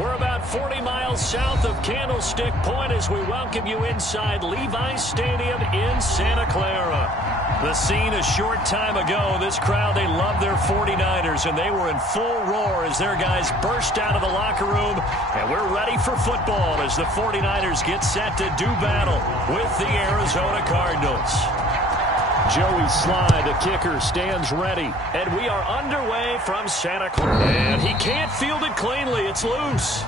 We're about 40 miles south of Candlestick Point as we welcome you inside Levi's Stadium in Santa Clara. The scene a short time ago, this crowd, they love their 49ers, and they were in full roar as their guys burst out of the locker room. And we're ready for football as the 49ers get set to do battle with the Arizona Cardinals. Joey Slye, the kicker, stands ready. And we are underway from Santa Clara. And he can't field it cleanly. It's loose.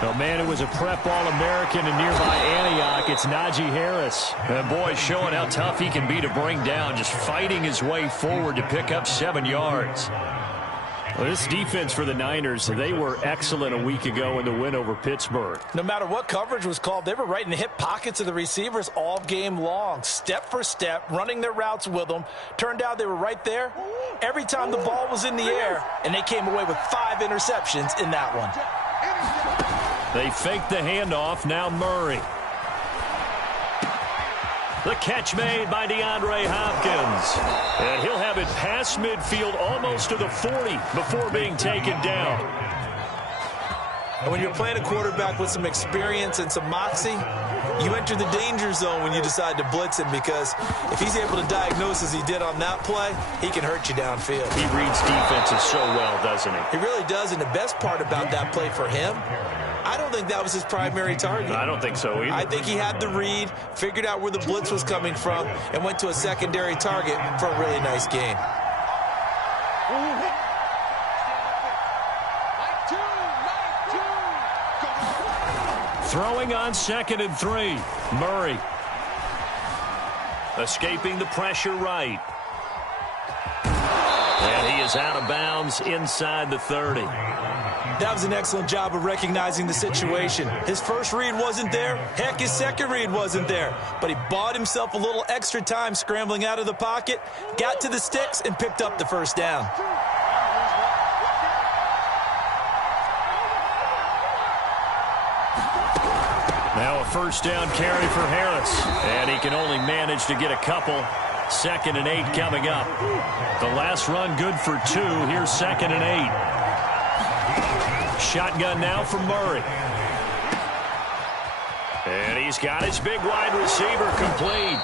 Oh, man, it was a prep All-American in nearby Antioch. It's Najee Harris. And boy, showing how tough he can be to bring down, just fighting his way forward to pick up 7 yards. Well, this defense for the Niners, they were excellent a week ago in the win over Pittsburgh. No matter what coverage was called, they were right in the hip pockets of the receivers all game long, step for step, running their routes with them. Turned out they were right there every time the ball was in the air, and they came away with 5 interceptions in that one. They faked the handoff. Now Murray. The catch made by DeAndre Hopkins. And he'll have it past midfield almost to the 40 before being taken down. And when you're playing a quarterback with some experience and some moxie, you enter the danger zone when you decide to blitz him, because if he's able to diagnose as he did on that play, he can hurt you downfield. He reads defenses so well, doesn't he? He really does, and the best part about that play for him, I don't think that was his primary target. I don't think so either. I think he had the read, figured out where the blitz was coming from, and went to a secondary target for a really nice gain. Throwing on 2nd and 3. Murray. Escaping the pressure right. And he is out of bounds inside the 30. That was an excellent job of recognizing the situation. His first read wasn't there. Heck, his second read wasn't there. But he bought himself a little extra time scrambling out of the pocket, got to the sticks, and picked up the first down. Now a first down carry for Harris. And he can only manage to get a couple. 2nd and 8 coming up. The last run good for 2. Here's 2nd and 8. Shotgun now for Murray. And he's got his big wide receiver complete.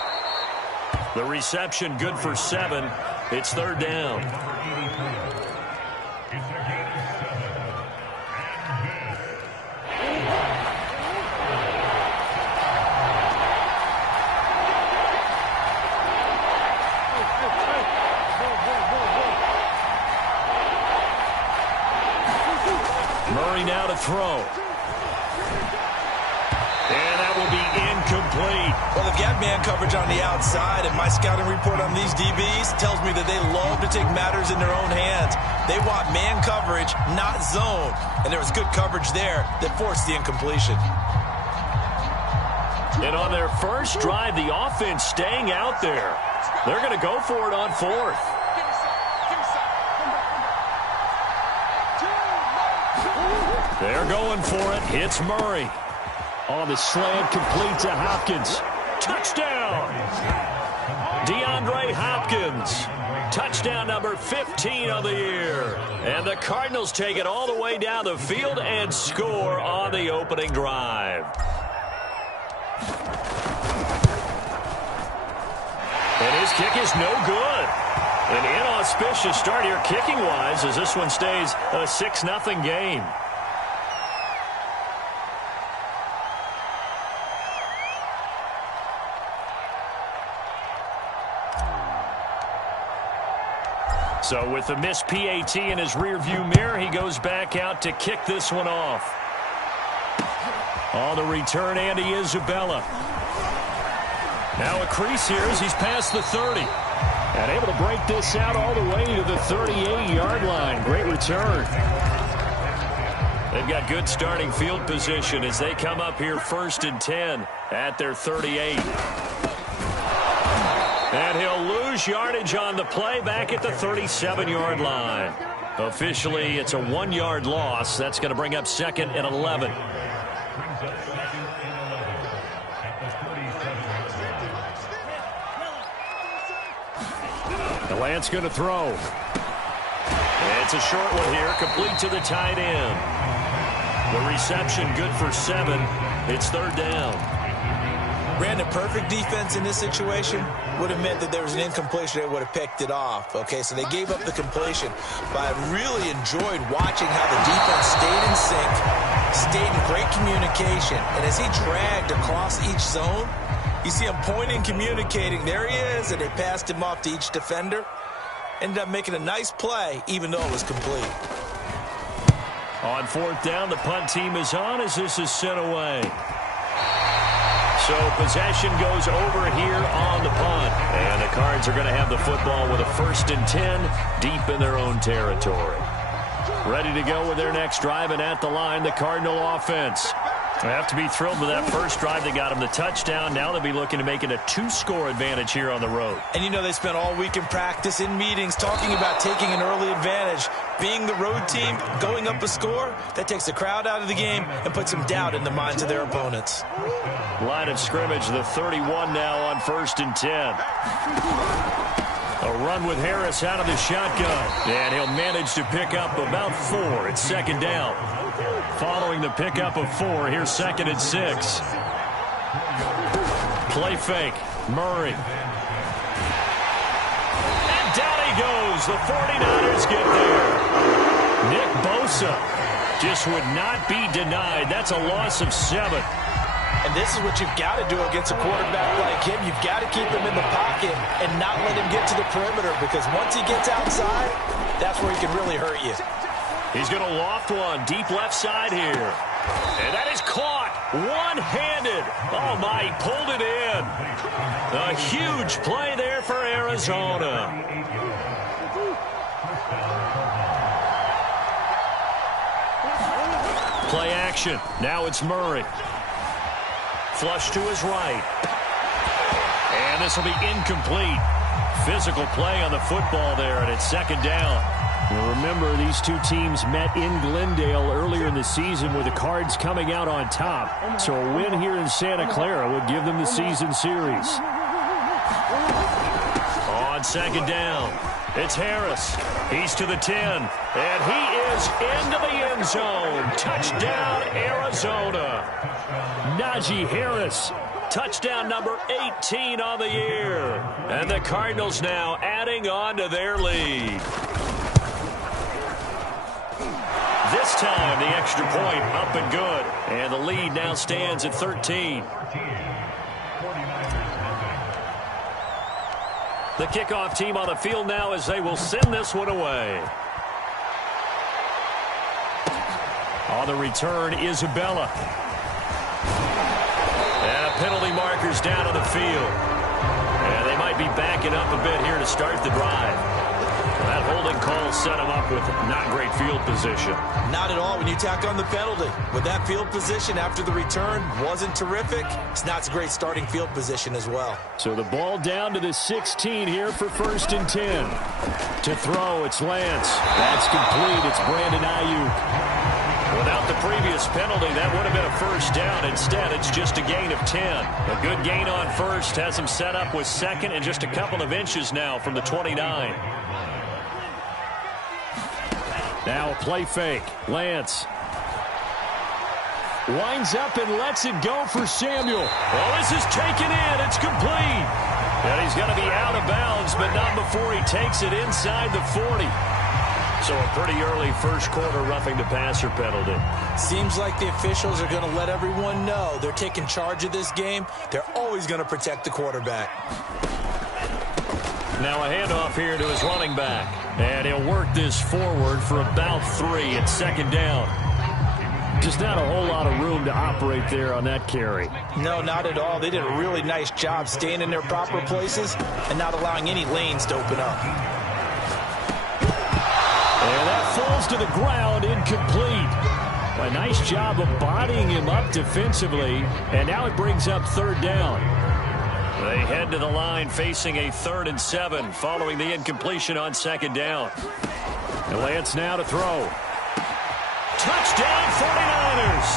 The reception good for 7. It's 3rd down. Murray now to throw. And that will be incomplete. Well, they've got man coverage on the outside, and my scouting report on these DBs tells me that they love to take matters in their own hands. They want man coverage, not zone. And there was good coverage there that forced the incompletion. And on their first drive, the offense staying out there. They're going to go for it on 4th. They're going for it. Hits Murray. On the slant, complete to Hopkins. Touchdown! DeAndre Hopkins. Touchdown number 15 of the year. And the Cardinals take it all the way down the field and score on the opening drive. And his kick is no good. An inauspicious start here kicking-wise as this one stays a 6-0 game. So with the missed PAT in his rearview mirror, he goes back out to kick this one off. On the return, Andy Isabella. Now a crease here as he's past the 30. And able to break this out all the way to the 38-yard line. Great return. They've got good starting field position as they come up here 1st and 10 at their 38. And he'll lose yardage on the play back at the 37-yard line. Officially, it's a 1-yard loss. That's going to bring up 2nd and 11. The Lance going to throw. It's a short one here, complete to the tight end. The reception good for 7. It's 3rd down. Brandon, perfect defense in this situation would have meant that there was an incompletion. They would have picked it off. Okay, so they gave up the completion. But I really enjoyed watching how the defense stayed in sync, stayed in great communication. And as he dragged across each zone, you see him pointing, communicating. There he is, and they passed him off to each defender. Ended up making a nice play, even though it was complete. On 4th down, the punt team is on as this is sent away. So possession goes over here on the punt. And the Cards are going to have the football with a 1st and 10 deep in their own territory. Ready to go with their next drive, and at the line, the Cardinal offense. They have to be thrilled with that first drive. They got them the touchdown. Now they'll be looking to make it a 2-score advantage here on the road. And you know they spent all week in practice, in meetings, talking about taking an early advantage. Being the road team, going up a score, that takes the crowd out of the game and puts some doubt in the minds of their opponents. Line of scrimmage, the 31 now on 1st and 10. A run with Harris out of the shotgun. And he'll manage to pick up about 4. It's 2nd down. Following the pickup of 4, here's 2nd and 6. Play fake. Murray. And down he goes. The 49ers get there. Nick Bosa just would not be denied. That's a loss of 7. And this is what you've got to do against a quarterback like him. You've got to keep him in the pocket and not let him get to the perimeter, because once he gets outside, that's where he can really hurt you. He's going to loft one deep left side here. And that is caught one-handed. Oh, my, he pulled it in. A huge play there for Arizona. Play action. Now it's Murray. Flush to his right. And this will be incomplete. Physical play on the football there, and it's 2nd down. Well, remember, these two teams met in Glendale earlier in the season with the Cards coming out on top. So a win here in Santa Clara would give them the season series. On 2nd down, it's Harris. He's to the 10, and he is into the end zone. Touchdown, Arizona. Najee Harris, touchdown number 18 on the year. And the Cardinals now adding on to their lead. This time, the extra point up and good. And the lead now stands at 13. The kickoff team on the field now as they will send this one away. On the return, Isabella. And penalty markers down on the field. And they might be backing up a bit here to start the drive. That holding call set him up with not great field position. Not at all when you tack on the penalty. With that field position after the return wasn't terrific, it's not a great starting field position as well. So the ball down to the 16 here for 1st and 10. To throw, it's Lance. That's complete. It's Brandon Ayuk. Without the previous penalty, that would have been a 1st down. Instead, it's just a gain of 10. A good gain on 1st has him set up with 2nd and just a couple of inches now from the 29. Now a play fake. Lance winds up and lets it go for Samuel. Well, this is taken in. It's complete. And he's going to be out of bounds, but not before he takes it inside the 40. So a pretty early 1st quarter roughing the passer penalty. Seems like the officials are going to let everyone know they're taking charge of this game. They're always going to protect the quarterback. Now a handoff here to his running back. And he'll work this forward for about 3. It's 2nd down. Just not a whole lot of room to operate there on that carry. No, not at all. They did a really nice job staying in their proper places and not allowing any lanes to open up. And that falls to the ground, incomplete. A nice job of bodying him up defensively. And now it brings up 3rd down. They head to the line facing a 3rd and 7 following the incompletion on 2nd down. And Lance now to throw. Touchdown 49ers.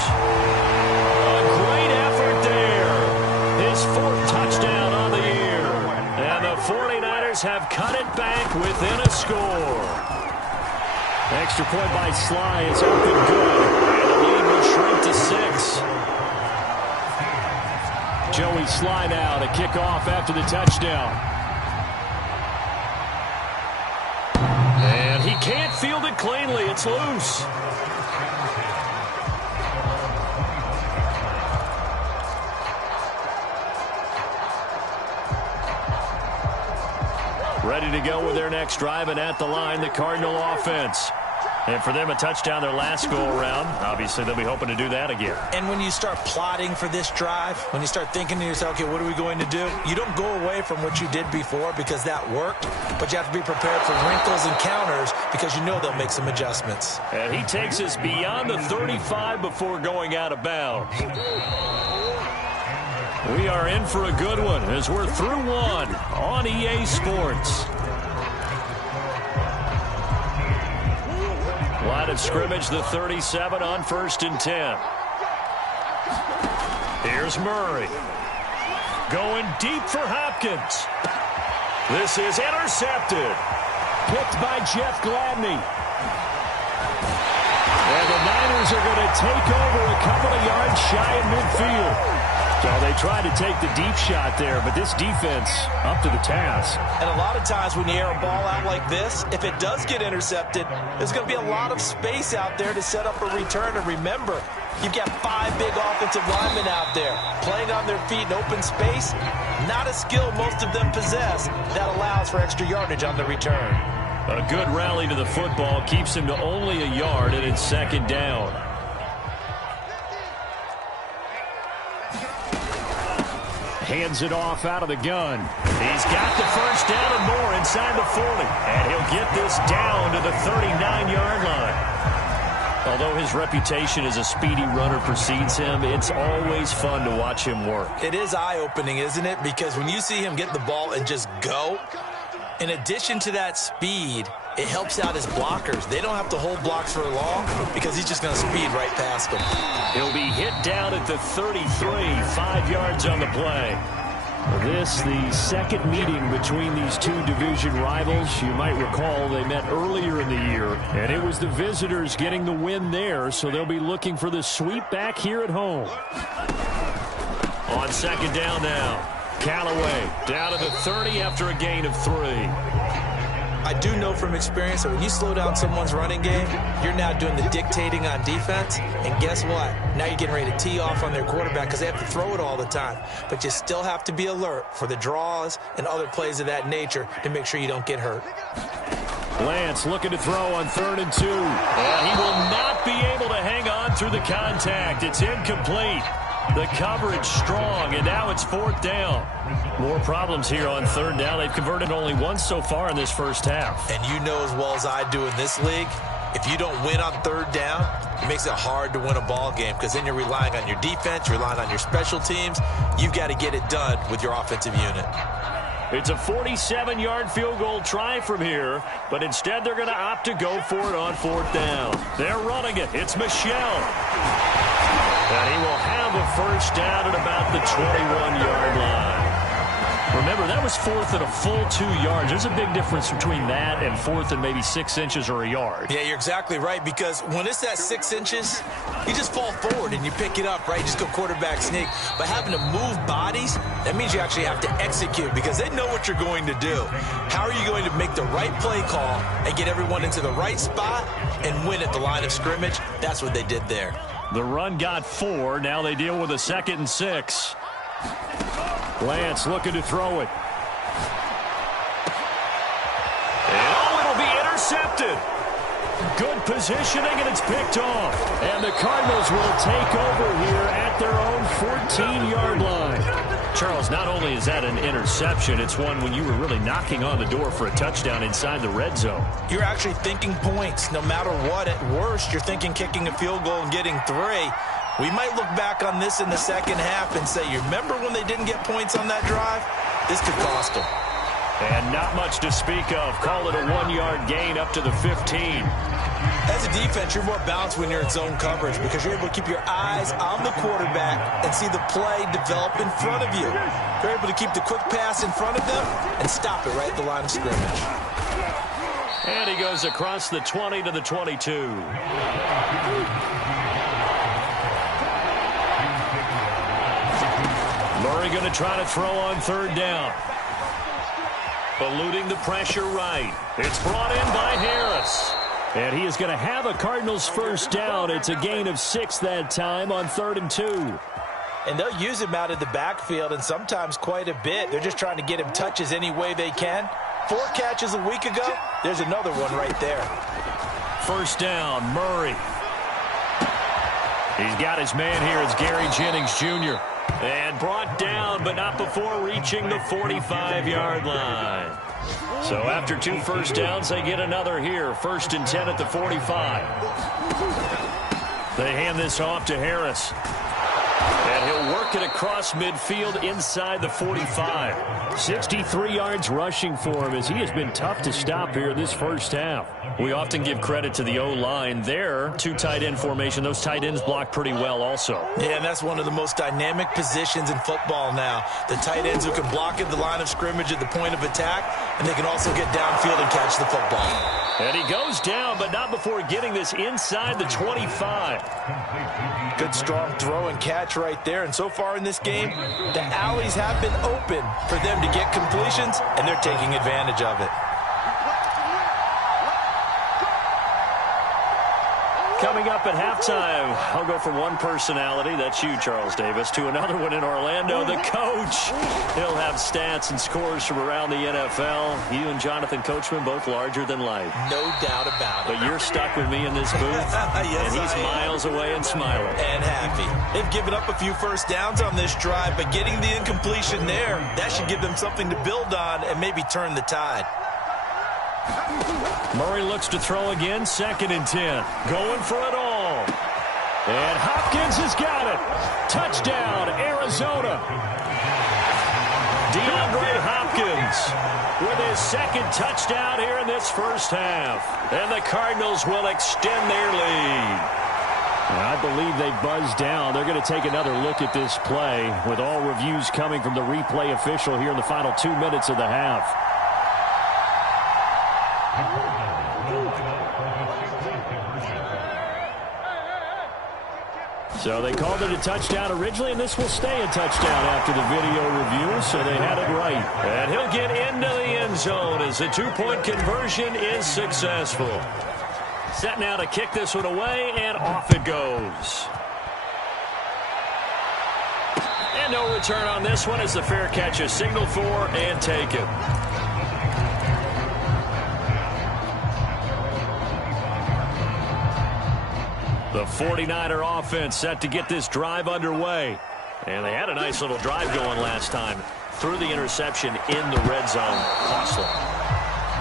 A great effort there. His 4th touchdown on the year. And the 49ers have cut it back within a score. Extra point by Sly is up and good. And the lead will shrink to 6. Joey Sly now to kick off after the touchdown. And he can't field it cleanly. It's loose. Ready to go with their next drive, and at the line, the Cardinal offense. And for them, a touchdown their last go-around. Obviously, they'll be hoping to do that again. And when you start plotting for this drive, when you start thinking to yourself, okay, what are we going to do? You don't go away from what you did before because that worked, but you have to be prepared for wrinkles and counters because you know they'll make some adjustments. And he takes us beyond the 35 before going out of bounds. We are in for a good one as we're through one on EA Sports. Line of scrimmage, the 37 on 1st and 10. Here's Murray. Going deep for Hopkins. This is intercepted. Picked by Jeff Gladney. And the Niners are going to take over a couple of yards shy of midfield. So they tried to take the deep shot there, but this defense up to the task. And a lot of times when you air a ball out like this, if it does get intercepted, there's going to be a lot of space out there to set up a return. And remember, you've got 5 big offensive linemen out there playing on their feet in open space. Not a skill most of them possess that allows for extra yardage on the return. A good rally to the football keeps him to only a yard, and it's 2nd down. Hands it off out of the gun. He's got the 1st down and more inside the 40. And he'll get this down to the 39-yard line. Although his reputation as a speedy runner precedes him, it's always fun to watch him work. It is eye-opening, isn't it? Because when you see him get the ball and just go, in addition to that speed, it helps out his blockers. They don't have to hold blocks for long because he's just going to speed right past them. He'll be hit down at the 33, 5 yards on the play. This, the 2nd meeting between these two division rivals. You might recall they met earlier in the year, and it was the visitors getting the win there, so they'll be looking for the sweep back here at home. On 2nd down now. Callaway down to the 30 after a gain of 3. I do know from experience that when you slow down someone's running game, you're now doing the dictating on defense. And guess what? Now you're getting ready to tee off on their quarterback because they have to throw it all the time. But you still have to be alert for the draws and other plays of that nature to make sure you don't get hurt. Lance looking to throw on 3rd and 2. And he will not be able to hang on through the contact. It's incomplete. The coverage strong, and now it's 4th down. More problems here on 3rd down. They've converted only once so far in this first half. And you know as well as I do in this league, if you don't win on 3rd down, it makes it hard to win a ball game because then you're relying on your defense, you're relying on your special teams. You've got to get it done with your offensive unit. It's a 47-yard field goal try from here, but instead they're going to opt to go for it on 4th down. They're running it. It's Michel. And he will have a 1st down at about the 21-yard line. Remember, that was 4th and a full 2 yards. There's a big difference between that and 4th and maybe 6 inches or a yard. Yeah, you're exactly right, because when it's that 6 inches, you just fall forward and you pick it up, right? You just go quarterback sneak. But having to move bodies, that means you actually have to execute because they know what you're going to do. How are you going to make the right play call and get everyone into the right spot and win at the line of scrimmage? That's what they did there. The run got 4. Now they deal with a 2nd and 6. Lance looking to throw it. And it'll be intercepted. Good positioning, and it's picked off. And the Cardinals will take over here at their own 14-yard line. Charles, not only is that an interception, it's one when you were really knocking on the door for a touchdown inside the red zone. You're actually thinking points no matter what. At worst, you're thinking kicking a field goal and getting 3. We might look back on this in the second half and say, you remember when they didn't get points on that drive? This could cost them. And not much to speak of. Call it a 1-yard gain up to the 15. As a defense, you're more balanced when you're in zone coverage because you're able to keep your eyes on the quarterback and see the play develop in front of you. You're able to keep the quick pass in front of them and stop it right at the line of scrimmage. And he goes across the 20 to the 22. Murray going to try to throw on third down. Eluding the pressure right. It's brought in by Harris. And he is going to have a Cardinals first down. It's a gain of 6 that time on 3rd and 2. And they'll use him out of the backfield and sometimes quite a bit. They're just trying to get him touches any way they can. 4 catches a week ago. There's another one right there. First down, Murray. He's got his man here. It's Gary Jennings Jr. And brought down, but not before reaching the 45-yard line. So after 2 first downs, they get another here. 1st and 10 at the 45. They hand this off to Harris. And he'll work it across midfield inside the 45. 63 yards rushing for him as he has been tough to stop here this first half. We often give credit to the O-line. There, 2 tight end formation. Those tight ends block pretty well also. Yeah, and that's one of the most dynamic positions in football now. The tight ends who can block at the line of scrimmage at the point of attack, and they can also get downfield and catch the football. And he goes down, but not before getting this inside the 25. Good strong throw and catch right there. And so far in this game, the alleys have been open for them to get completions, and they're taking advantage of it. Coming up at halftime, I'll go from one personality, that's you, Charles Davis, to another one in Orlando, the coach. He'll have stats and scores from around the NFL. You and Jonathan Coachman, both larger than life. No doubt about it. But you're stuck with me in this booth, yes, and he's miles away and smiling. And happy. They've given up a few first downs on this drive, but getting the incompletion there, that should give them something to build on and maybe turn the tide. Murray looks to throw again, 2nd and 10. Going for it all. And Hopkins has got it. Touchdown, Arizona. DeAndre Hopkins with his 2nd touchdown here in this first half. And the Cardinals will extend their lead. I believe they buzzed down. They're going to take another look at this play with all reviews coming from the replay official here in the final 2 minutes of the half. So they called it a touchdown originally, and this will stay a touchdown after the video review, so they had it right. And he'll get into the end zone as the 2-point conversion is successful. Set now to kick this one away, and off it goes. And no return on this one as the fair catch is signaled for and taken. The 49er offense set to get this drive underway. And they had a nice little drive going last time. Threw the interception in the red zone. Costly.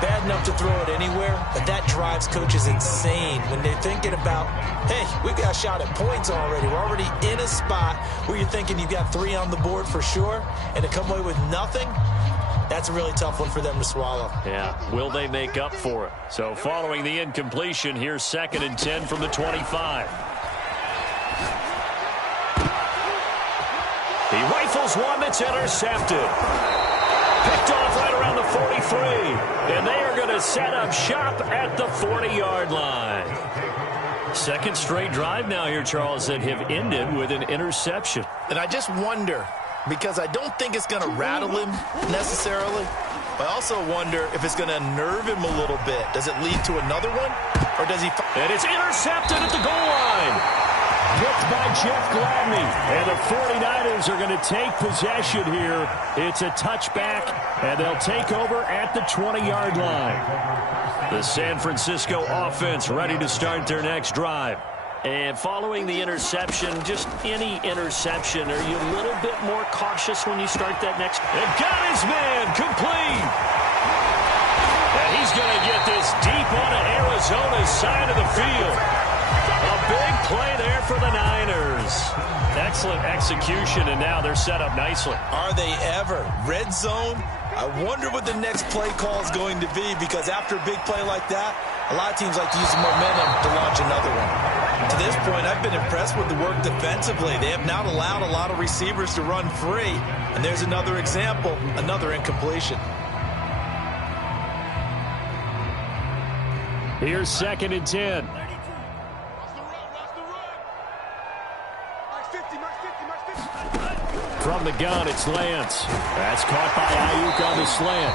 Bad enough to throw it anywhere, but that drives coaches insane when they're thinking about, hey, we got a shot at points already. We're already in a spot where you're thinking you got 3 on the board for sure, and to come away with nothing, that's a really tough one for them to swallow. Yeah, will they make up for it? So following the incompletion, here's 2nd and 10 from the 25. He rifles one that's intercepted. Picked off right around the 43. And they are going to set up shop at the 40-yard line. 2nd straight drive now here, Charles, that have ended with an interception. And I just wonder, because I don't think it's going to rattle him necessarily. I also wonder if it's going to unnerve him a little bit. Does it lead to another one? Or does he... And it's intercepted at the goal line. Picked by Jeff Gladney. And the 49ers are going to take possession here. It's a touchback, and they'll take over at the 20-yard line. The San Francisco offense ready to start their next drive. And following the interception, just any interception, are you a little bit more cautious when you start that next? And got his man complete. And he's going to get this deep onto Arizona's side of the field. A big play there for the Niners. Excellent execution, and now they're set up nicely. Are they ever? Red zone? I wonder what the next play call is going to be, because after a big play like that, a lot of teams like to use the momentum to launch another one. To this point, I've been impressed with the work defensively. They have not allowed a lot of receivers to run free. And there's another example, another incompletion. Here's 2nd and 10. From the gun, it's Lance. That's caught by Ayuk on the slant.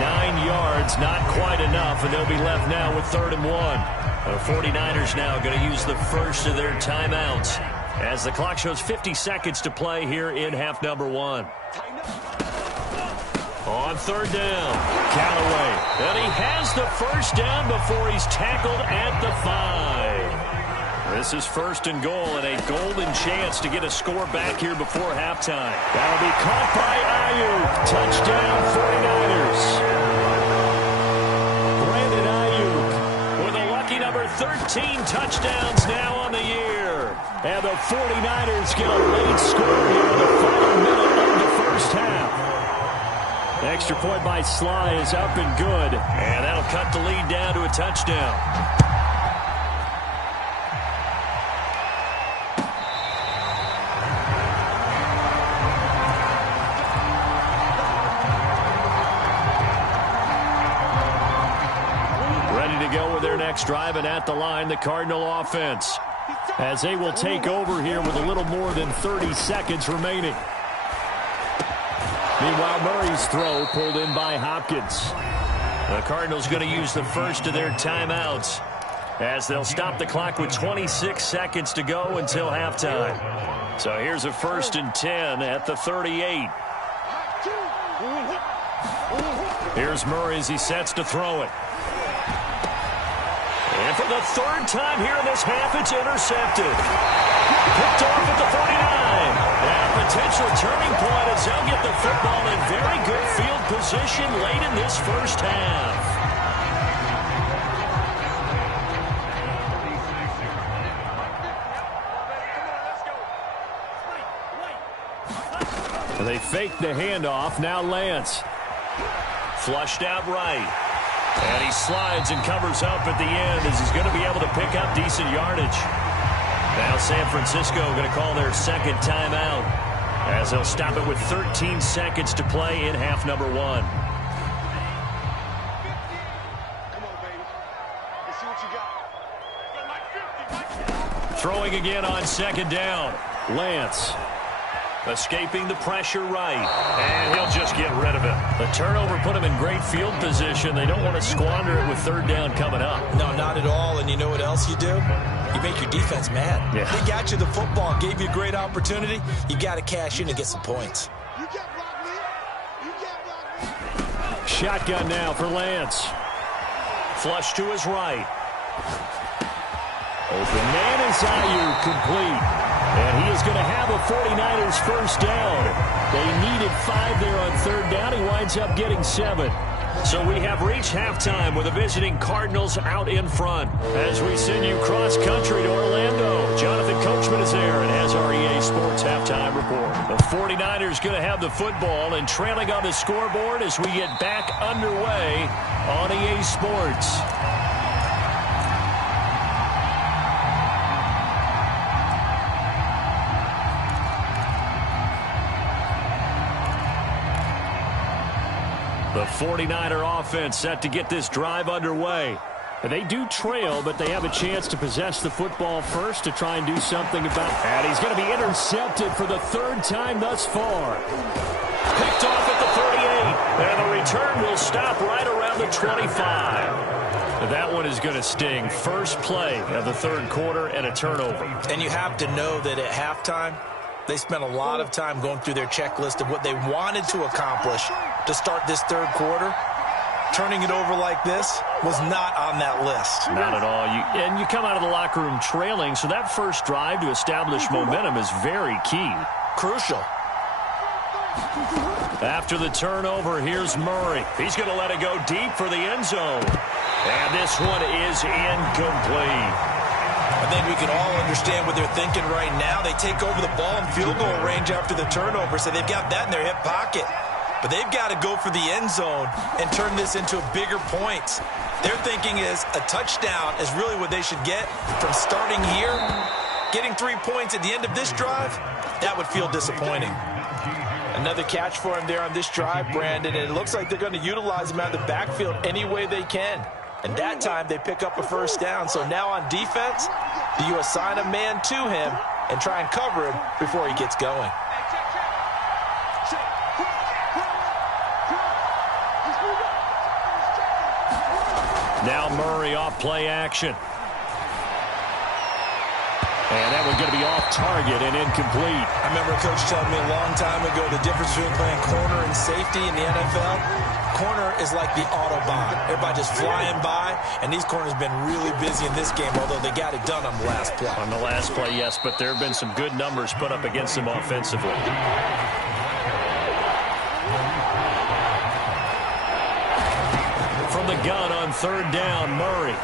9 yards, not quite enough, and they'll be left now with 3rd and 1. The 49ers now going to use the first of their timeouts as the clock shows 50 seconds to play here in half number 1. On 3rd down, Callaway. And he has the first down before he's tackled at the 5. This is 1st and goal, and a golden chance to get a score back here before halftime. That'll be caught by Ayuk. Touchdown 49ers. Brandon Ayuk with a lucky number 13 touchdowns now on the year. And the 49ers get a late score here in the final minute of the first half. The extra point by Sly is up and good, and that'll cut the lead down to a touchdown. Next drive, and at the line, the Cardinal offense, as they will take over here with a little more than 30 seconds remaining. Meanwhile, Murray's throw pulled in by Hopkins. The Cardinals going to use the first of their timeouts as they'll stop the clock with 26 seconds to go until halftime. So here's a 1st and 10 at the 38. Here's Murray as he sets to throw it. And for the 3rd time here in this half, it's intercepted. Picked off at the 49. And a potential turning point as they'll get the football in very good field position late in this first half. They fake the handoff. Now Lance. Flushed out right. And he slides and covers up at the end as he's going to be able to pick up decent yardage. Now San Francisco going to call their 2nd timeout as they'll stop it with 13 seconds to play in half number 1. Come on, baby. Let's see what you got. Throwing again on 2nd down. Lance. Escaping the pressure right. And he'll just get rid of it. The turnover put him in great field position. They don't want to squander it with 3rd down coming up. No, not at all. And you know what else you do? You make your defense mad. Yeah. They got you the football, gave you a great opportunity. You got to cash in and get some points. You can't block me. You can't block me. Shotgun now for Lance. Flush to his right. Open man is Ayuk, complete. And he is going to have a 49ers first down. They needed 5 there on 3rd down. He winds up getting 7. So we have reached halftime with the visiting Cardinals out in front. As we send you cross-country to Orlando, Jonathan Coachman is there and has our EA Sports halftime report. The 49ers going to have the football and trailing on the scoreboard as we get back underway on EA Sports. The 49er offense set to get this drive underway. They do trail, but they have a chance to possess the football first to try and do something about it. And he's going to be intercepted for the 3rd time thus far. Picked off at the 38. And the return will stop right around the 25. That one is going to sting. First play of the 3rd quarter and a turnover. And you have to know that at halftime, they spent a lot of time going through their checklist of what they wanted to accomplish to start this 3rd quarter. Turning it over like this was not on that list. Not at all. You come out of the locker room trailing, so that first drive to establish momentum is very key. Crucial. After the turnover, here's Murray. He's going to let it go deep for the end zone. And this one is incomplete. I think we can all understand what they're thinking right now. They take over the ball in field goal range after the turnover, so they've got that in their hip pocket. But they've got to go for the end zone and turn this into bigger points. Their thinking is a touchdown is really what they should get from starting here. Getting 3 points at the end of this drive, that would feel disappointing. Another catch for him there on this drive, Brandon, and it looks like they're going to utilize him out of the backfield any way they can. And that time they pick up a first down. So now on defense, do you assign a man to him and try and cover him before he gets going? Now Murray off play action. And that one's going to be off target and incomplete. I remember a coach telling me a long time ago the difference between playing corner and safety in the NFL. Corner is like the Autobahn. Everybody just flying by, and these corners have been really busy in this game, although they got it done on the last play. On the last play, yes, but there have been some good numbers put up against them offensively. From the gun on third down, Murray.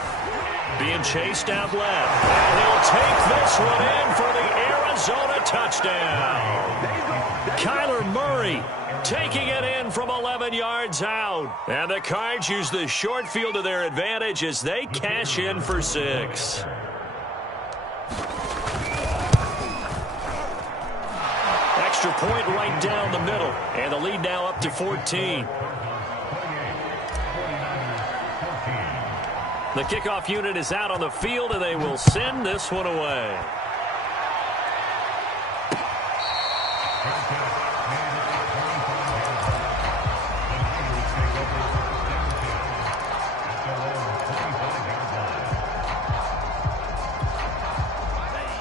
Being chased out left. And he'll take this one in for the Arizona touchdown. Kyler Murray taking it in from 11 yards out. And the Cards use the short field to their advantage as they cash in for 6. Extra point right down the middle. And the lead now up to 14. The kickoff unit is out on the field, and they will send this one away.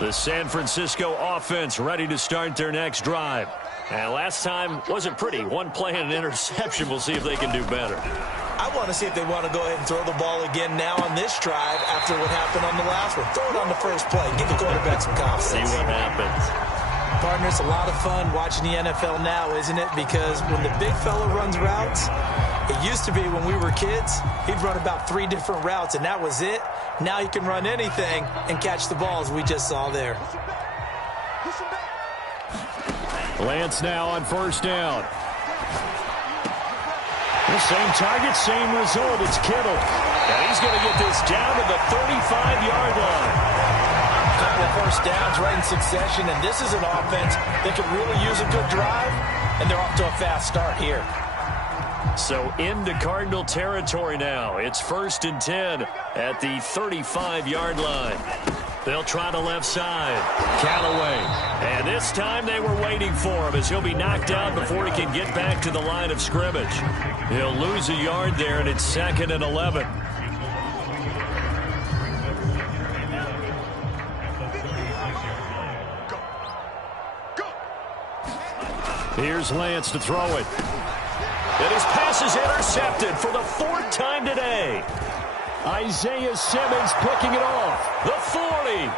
The San Francisco offense ready to start their next drive. And last time wasn't pretty. One play and an interception. We'll see if they can do better. I want to see if they want to go ahead and throw the ball again now on this drive after what happened on the last one. Throw it on the first play. Give the quarterback some confidence. See what happens. Partner, it's a lot of fun watching the NFL now, isn't it? Because when the big fella runs routes, it used to be when we were kids, he'd run about 3 different routes, and that was it. Now he can run anything and catch the balls we just saw there. Lance now on first down. The same target, same result. It's Kittle. And he's going to get this down to the 35-yard line. A couple of first downs right in succession, and this is an offense that could really use a good drive, and they're off to a fast start here. So into Cardinal territory now. It's 1st and 10 at the 35-yard line. They'll try the left side. Callaway. And this time they were waiting for him as he'll be knocked out before he can get back to the line of scrimmage. He'll lose a yard there, and it's 2nd and 11. Here's Lance to throw it. And his pass is intercepted for the 4th time today. Isaiah Simmons picking it off. The 40,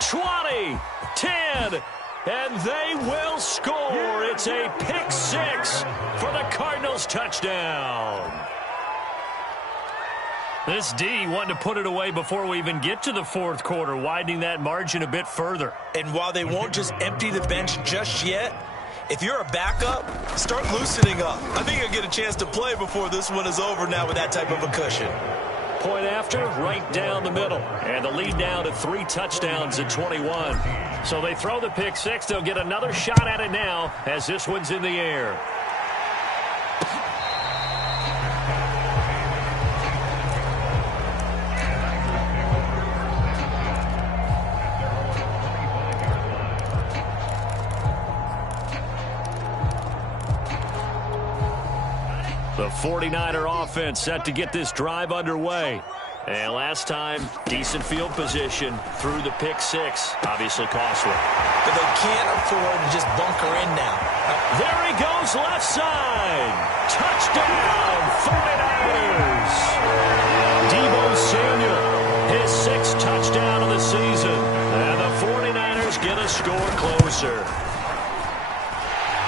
20, 10, and they will score. It's a pick 6 for the Cardinals touchdown. This D wanted to put it away before we even get to the 4th quarter, widening that margin a bit further. And while they won't just empty the bench just yet, if you're a backup, start loosening up. I think you'll get a chance to play before this one is over now with that type of a cushion. Point after, right down the middle. And the lead down to 3 touchdowns at 21. So they throw the pick 6. They'll get another shot at it now as this one's in the air. The 49er offense set to get this drive underway. And last time, decent field position through the pick 6. Obviously costly. But they can't afford to just bunker in now. There he goes left side. Touchdown, 49ers. Deebo Samuel, his 6th touchdown of the season. And the 49ers get a score closer.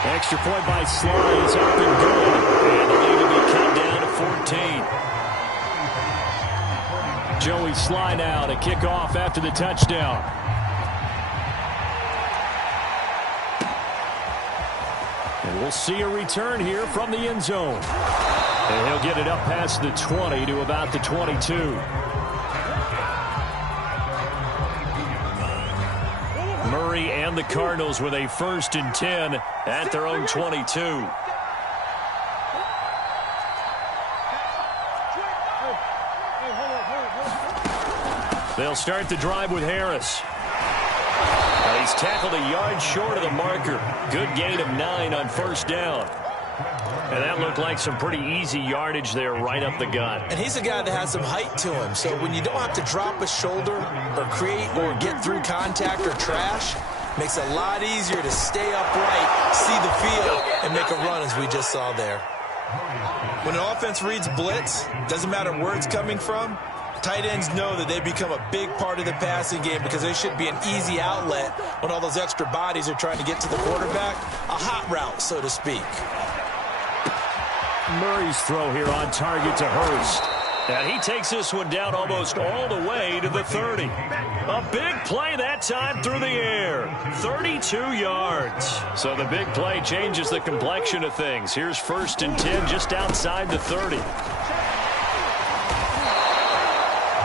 Extra point by Sly is up and good. And the lead will be cut down to 14. Joey Sly now to kick off after the touchdown. And we'll see a return here from the end zone. And he'll get it up past the 20 to about the 22. Murray and the Cardinals with a 1st and 10 at their own 22. They'll start the drive with Harris. He's tackled a yard short of the marker. Good gain of 9 on 1st down. And that looked like some pretty easy yardage there right up the gut. And he's a guy that has some height to him. So when you don't have to drop a shoulder or create or get through contact or trash, makes it a lot easier to stay upright, see the field, and make a run as we just saw there. When an offense reads blitz, doesn't matter where it's coming from, tight ends know that they become a big part of the passing game because they should be an easy outlet when all those extra bodies are trying to get to the quarterback. A hot route, so to speak. Murray's throw here on target to Hurst. And he takes this one down almost all the way to the 30. A big play that time through the air. 32 yards. So the big play changes the complexion of things. Here's 1st and 10 just outside the 30.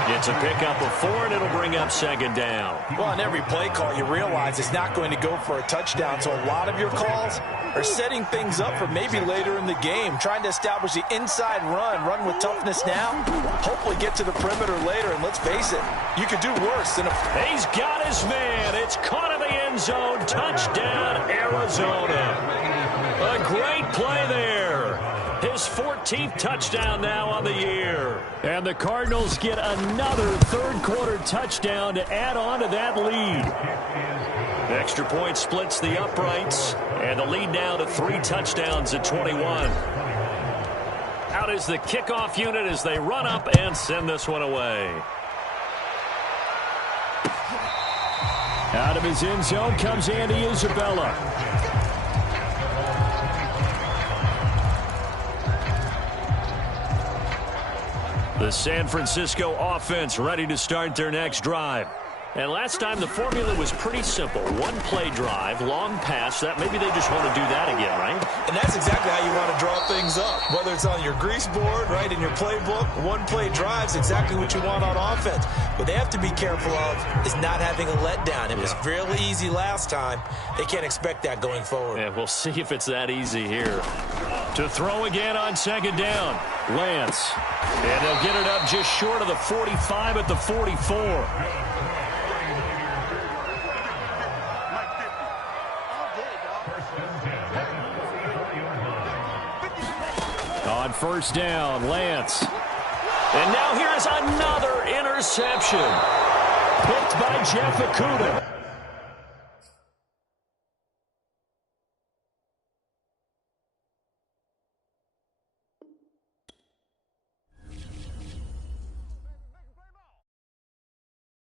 Gets a pickup of 4, and it'll bring up 2nd down. Well, on every play call, you realize it's not going to go for a touchdown. So a lot of your calls are setting things up for maybe later in the game, trying to establish the inside run with toughness now, hopefully get to the perimeter later. And let's face it, you could do worse than a... He's got his man. It's caught in the end zone. Touchdown, Arizona. A great play there. His 14th touchdown now on the year. And the Cardinals get another 3rd quarter touchdown to add on to that lead. Extra point splits the uprights. And the lead now to 3 touchdowns at 21. Out is the kickoff unit as they run up and send this one away. Out of his end zone comes Andy Isabella. The San Francisco offense ready to start their next drive. And last time the formula was pretty simple. 1-play drive, long pass. That maybe they just want to do that again, right? And that's exactly how you want to draw things up. Whether it's on your grease board, right, in your playbook, 1-play drive's exactly what you want on offense. What they have to be careful of is not having a letdown. It was fairly easy last time. They can't expect that going forward. Yeah, we'll see if it's that easy here. To throw again on 2nd down, Lance. And they'll get it up just short of the 45 at the 44. On 1st down, Lance. And now here is another interception. Picked by Jeff Okudah.